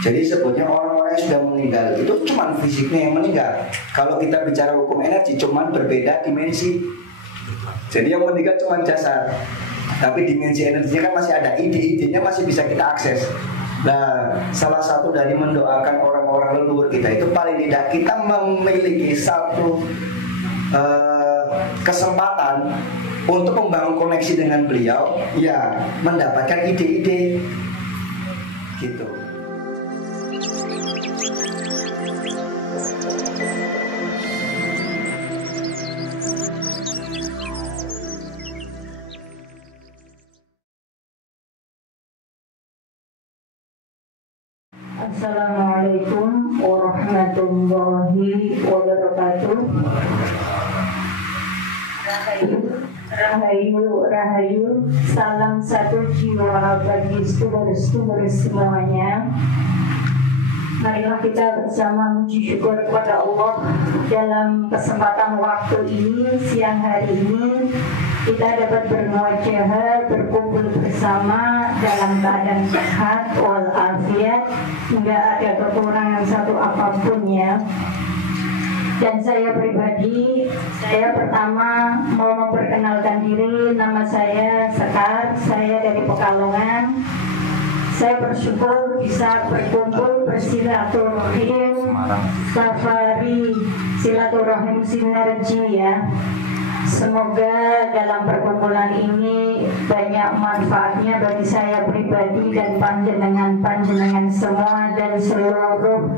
Jadi sebetulnya orang-orang yang sudah meninggal itu cuma fisiknya yang meninggal. Kalau kita bicara hukum energi cuma berbeda dimensi. Jadi yang meninggal cuma jasad, tapi dimensi energinya kan masih ada, ide-idenya masih bisa kita akses. Nah, salah satu dari mendoakan orang-orang leluhur kita itu paling tidak kita memiliki satu kesempatan untuk membangun koneksi dengan beliau, ya mendapatkan ide-ide gitu. Assalamualaikum warahmatullahi wabarakatuh. Rahayu, salam satu jiwa bagi stubber semuanya. Marilah kita bersama memuji syukur kepada Allah dalam kesempatan waktu ini, siang hari ini kita dapat bermuajahah, berkumpul bersama dalam keadaan sehat walafiat, tidak ada kekurangan satu apapun ya. Dan saya pribadi, saya pertama mau memperkenalkan diri, nama saya Sekar, saya dari Pekalongan. Saya bersyukur bisa berkumpul bersilaturahim, safari silaturahim sinergi ya. Semoga dalam perkumpulan ini banyak manfaatnya bagi saya pribadi dan panjenengan semua dan seluruh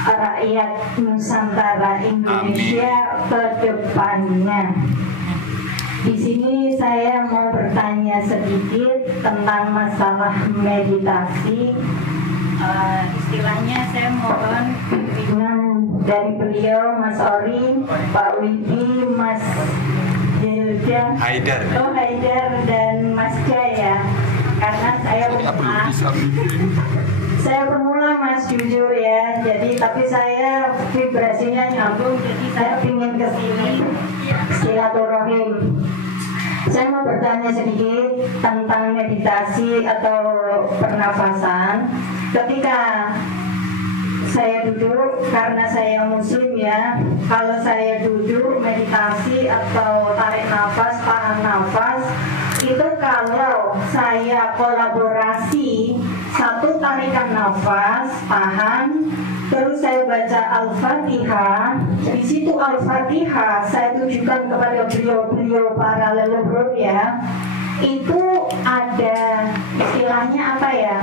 rakyat Nusantara Indonesia ke depannya. Di sini saya mau bertanya sedikit tentang masalah meditasi. Istilahnya saya mohon bimbingan dari beliau, Mas Ori, Pak Widi, Mas Haidar, dan Mas Jaya. Karena saya pemula Mas, jujur ya. Jadi tapi saya vibrasinya nyambung, jadi saya ingin ke sini silaturahim. Saya mau bertanya sedikit tentang meditasi atau pernafasan. Ketika saya duduk, karena saya muslim ya, kalau saya duduk meditasi atau tarik nafas, tahan nafas, itu kalau saya kolaborasi, satu tarikan nafas, tahan, terus saya baca Al-Fatihah. Di situ Al-Fatihah saya tujukan kepada beliau-beliau para leluhur ya. Itu ada istilahnya apa ya?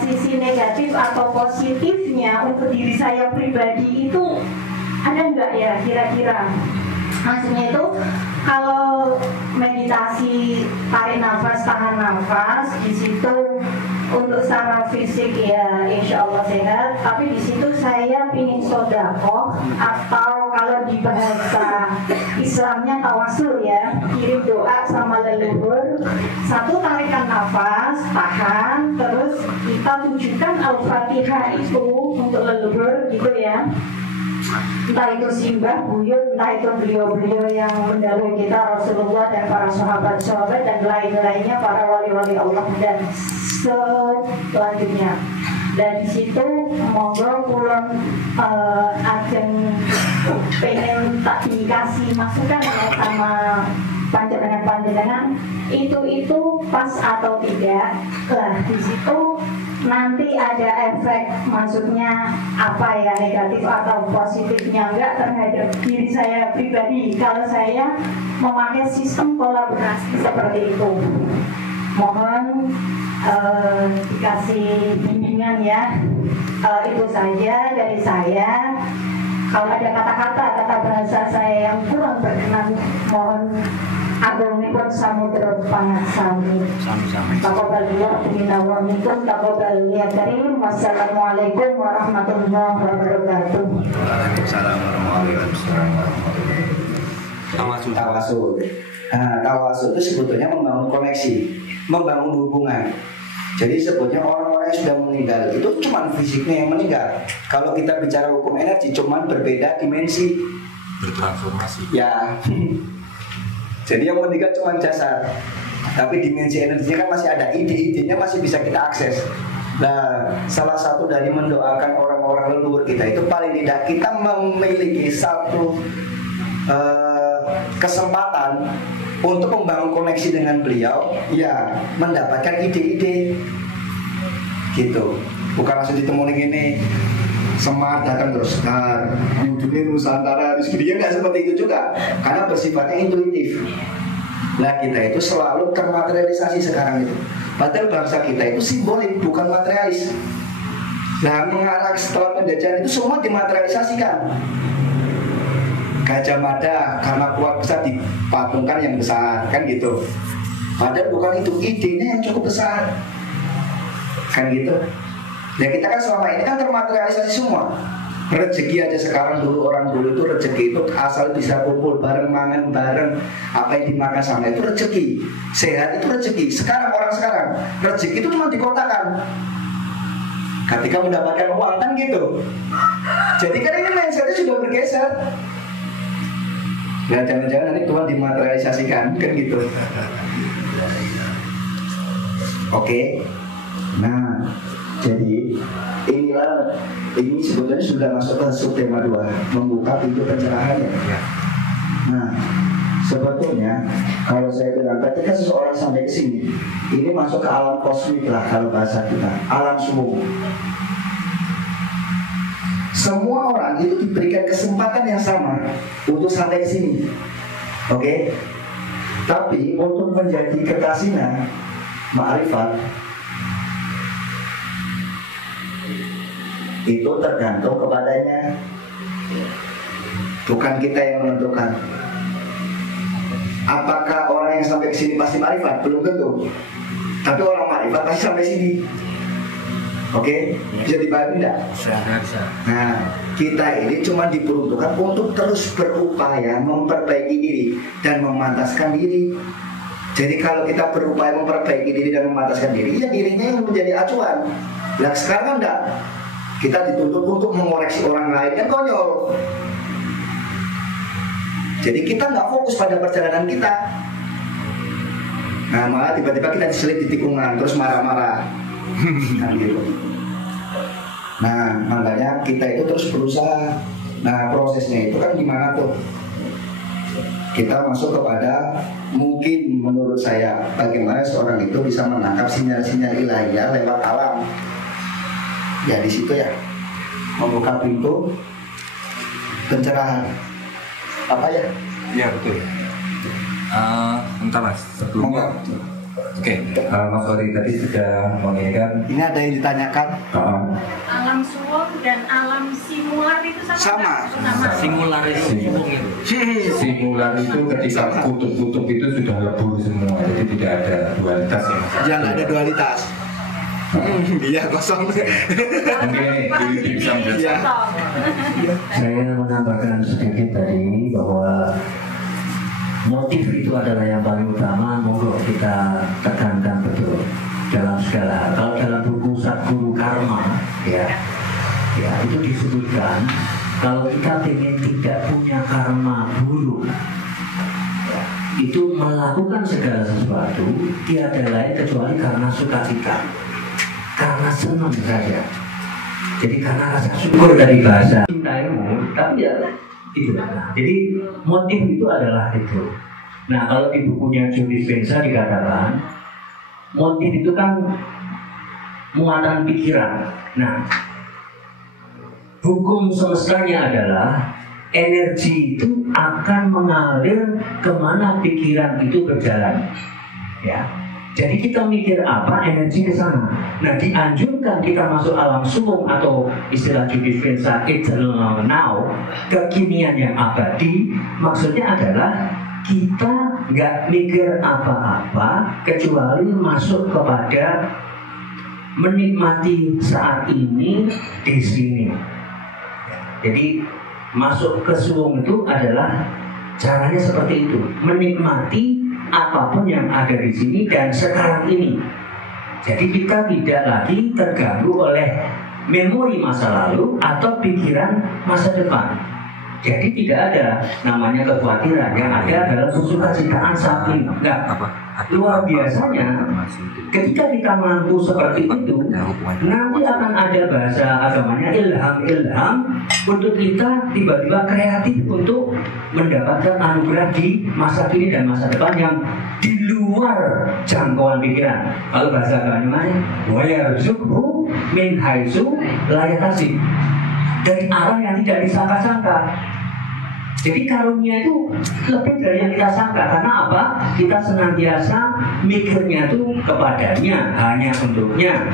Sisi negatif atau positifnya untuk diri saya pribadi itu ada enggak ya kira-kira? Maksudnya itu kalau meditasi tarik nafas, tahan nafas, di situ untuk secara fisik ya insya Allah sehat, tapi di situ saya ingin sodakoh atau kalau di bahasa Islamnya tawasul ya, kirim doa sama leluhur. Satu tarikan nafas, tahan, terus kita tujukan Al-Fatihah itu untuk leluhur gitu ya. Entah itu simbah, buyut, entah itu beliau-beliau yang mendahului kita, Rasulullah dan para sahabat-sahabat dan lain-lainnya, para wali-wali Allah dan selanjutnya. Dan di situ monggo kulon ajeng pengen tak dikasih masukan ya sama panjenengan itu pas atau tidak. Lah di situ nanti ada efek, maksudnya apa ya, negatif atau positifnya enggak terhadap diri saya pribadi kalau saya memakai sistem kolaborasi seperti itu. Mohon dikasih bimbingan ya. Itu saja dari saya. Kalau ada kata bahasa saya yang kurang berkenan, mohon agungipun samudra pangasami. Taqabbalallahu minna wa minkum, taqabbal ya karim. Wassalamualaikum warahmatullahi wabarakatuh. Waalaikumsalam warahmatullahi wabarakatuh. Tawasul. Nah, tawasul itu sebetulnya membangun koneksi, membangun hubungan. Jadi sebetulnya orang-orang yang sudah meninggal itu cuma fisiknya yang meninggal. Kalau kita bicara hukum energi cuma berbeda dimensi, bertransformasi. Ya. Jadi yang meninggal cuma jasad, tapi dimensi energinya kan masih ada, ide-idenya masih bisa kita akses. Nah, salah satu dari mendoakan orang-orang leluhur kita itu paling tidak kita memiliki satu kesempatan untuk membangun koneksi dengan beliau, ya mendapatkan ide-ide gitu. Bukan langsung ditemui gini Semar datang terus dunia Nusantara harus dia nggak seperti itu juga, karena bersifatnya intuitif. Nah kita itu selalu termaterialisasi sekarang itu. Padahal bangsa kita itu simbolik, bukan materialis. Nah mengarah setelah penjajahan itu semua dimaterialisasikan. Gajah Mada karena kuat besar dipatungkan yang besar, kan gitu. Padahal bukan itu, idenya yang cukup besar, kan gitu. Ya kita kan selama ini kan termaterialisasi semua. Rezeki aja sekarang, dulu orang dulu itu rezeki itu asal bisa kumpul bareng, mangan bareng, apa yang dimakan sama itu rezeki. Sehat itu rezeki. Sekarang orang sekarang rezeki itu cuma dikotakan ketika mendapatkan uang, kan gitu. Jadi kan ini mindsetnya sudah bergeser. Nah jangan-jangan nanti Tuhan dimaterialisasikan, kan gitu. Oke. Nah jadi ini sebetulnya sudah masuk ke subtema 2, membuka pintu pencerahan ya. Nah sebetulnya kalau saya bilang ketika seseorang sampai ke sini, ini masuk ke alam kosmik lah kalau bahasa kita, alam suwung. Semua orang itu diberikan kesempatan yang sama untuk sampai ke sini, oke? Tapi untuk menjadi kekasihnya ma'rifat itu tergantung kepadanya, bukan kita yang menentukan. Apakah orang yang sampai ke sini pasti ma'rifat? Belum tentu. Tapi orang ma'rifat pasti sampai sini. Oke, bisa dipahami tidak? Bisa. Nah, kita ini cuma diperuntukkan untuk terus berupaya memperbaiki diri dan memantaskan diri. Jadi kalau kita berupaya memperbaiki diri dan memantaskan diri, ya dirinya yang menjadi acuan. Nah sekarang kan enggak. Kita dituntut untuk mengoreksi orang lain, kan konyol. Jadi kita nggak fokus pada perjalanan kita. Nah malah tiba-tiba kita diselip di tikungan, terus marah-marah. Nah, gitu. Nah makanya kita itu terus berusaha. Nah prosesnya itu kan gimana tuh? Kita masuk kepada, mungkin menurut saya, bagaimana seorang itu bisa menangkap sinyal-sinyal ilahiyah lewat alam. Ya di situ ya, membuka pintu pencerahan. Apa ya? Iya betul. Bentar mas, sebelumnya. Oke, Mas Wari tadi sudah mengingatkan. Ini ada yang ditanyakan. Alam suwung dan alam simular itu sama? Simular itu ketika kutub-kutub itu sudah lebur semua, jadi tidak ada dualitas ya. Jangan ada dualitas. Iya kosong. Mungkin Ibu bisa menjelaskan. Saya menambahkan sedikit tadi bahwa motif itu adalah yang paling utama. Monggo kita tekankan betul dalam segala hal. Kalau dalam buku Sadguru Karma ya itu disebutkan kalau kita ingin tidak punya karma buruk, itu melakukan segala sesuatu tiada lain kecuali karena sukacita, karena senang saja. Jadi karena rasa syukur dari bahasa cintaimu, tapi ya itu. Nah, jadi motif itu adalah itu. Nah kalau di bukunya Joe Dispenza dikatakan motif itu kan muatan pikiran. Nah hukum semestanya adalah energi itu akan mengalir kemana pikiran itu berjalan. Ya. Jadi kita mikir apa, energi ke sana. Nah, dianjurkan kita masuk alam suwung atau istilah Joe Dispenza eternal now, kekinian yang abadi. Maksudnya adalah kita nggak mikir apa-apa kecuali masuk kepada menikmati saat ini di sini. Jadi masuk ke suwung itu adalah caranya seperti itu, menikmati apapun yang ada di sini dan sekarang ini. Jadi kita tidak lagi terganggu oleh memori masa lalu atau pikiran masa depan. Jadi tidak ada namanya kekhawatiran, yang ada adalah kesukacitaan saat ini. Enggak, luar biasanya ketika kita mampu seperti itu, nanti akan ada bahasa agamanya ilham untuk kita tiba-tiba kreatif untuk mendapatkan anugerah di masa kini dan masa depan yang di luar jangkauan pikiran. Kalau bahasa agamanya wa yarzuqhu min haitsu la yahtasib, dari arah yang tidak disangka-sangka. Jadi karunia itu lebih dari yang kita sangka. Karena apa? Kita senantiasa mikirnya itu kepadanya, hanya untuknya.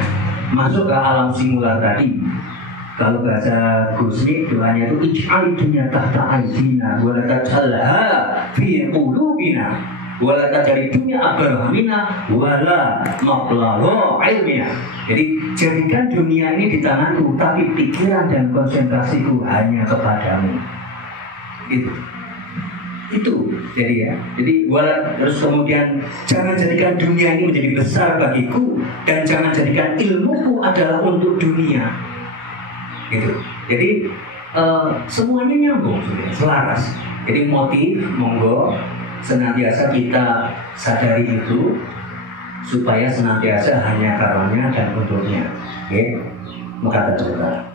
Masuk ke alam simular tadi. Kalau bahasa Gusmi, doanya itu ij'al dunya tahta aydina wa la taj'alha fi qulubina wa la taj'al dunya abarhamina wa la maqlala ilmina. Jadi jadikan dunia ini di tanganku, tapi pikiran dan konsentrasiku hanya kepadamu. Itu jadi ya. Jadi terus kemudian jangan jadikan dunia ini menjadi besar bagiku, dan jangan jadikan ilmuku adalah untuk dunia. Gitu. Jadi semuanya nyambung, selaras. Jadi motif monggo senantiasa kita sadari itu, supaya senantiasa hanya karunia dan untuknya. Oke, maka terus.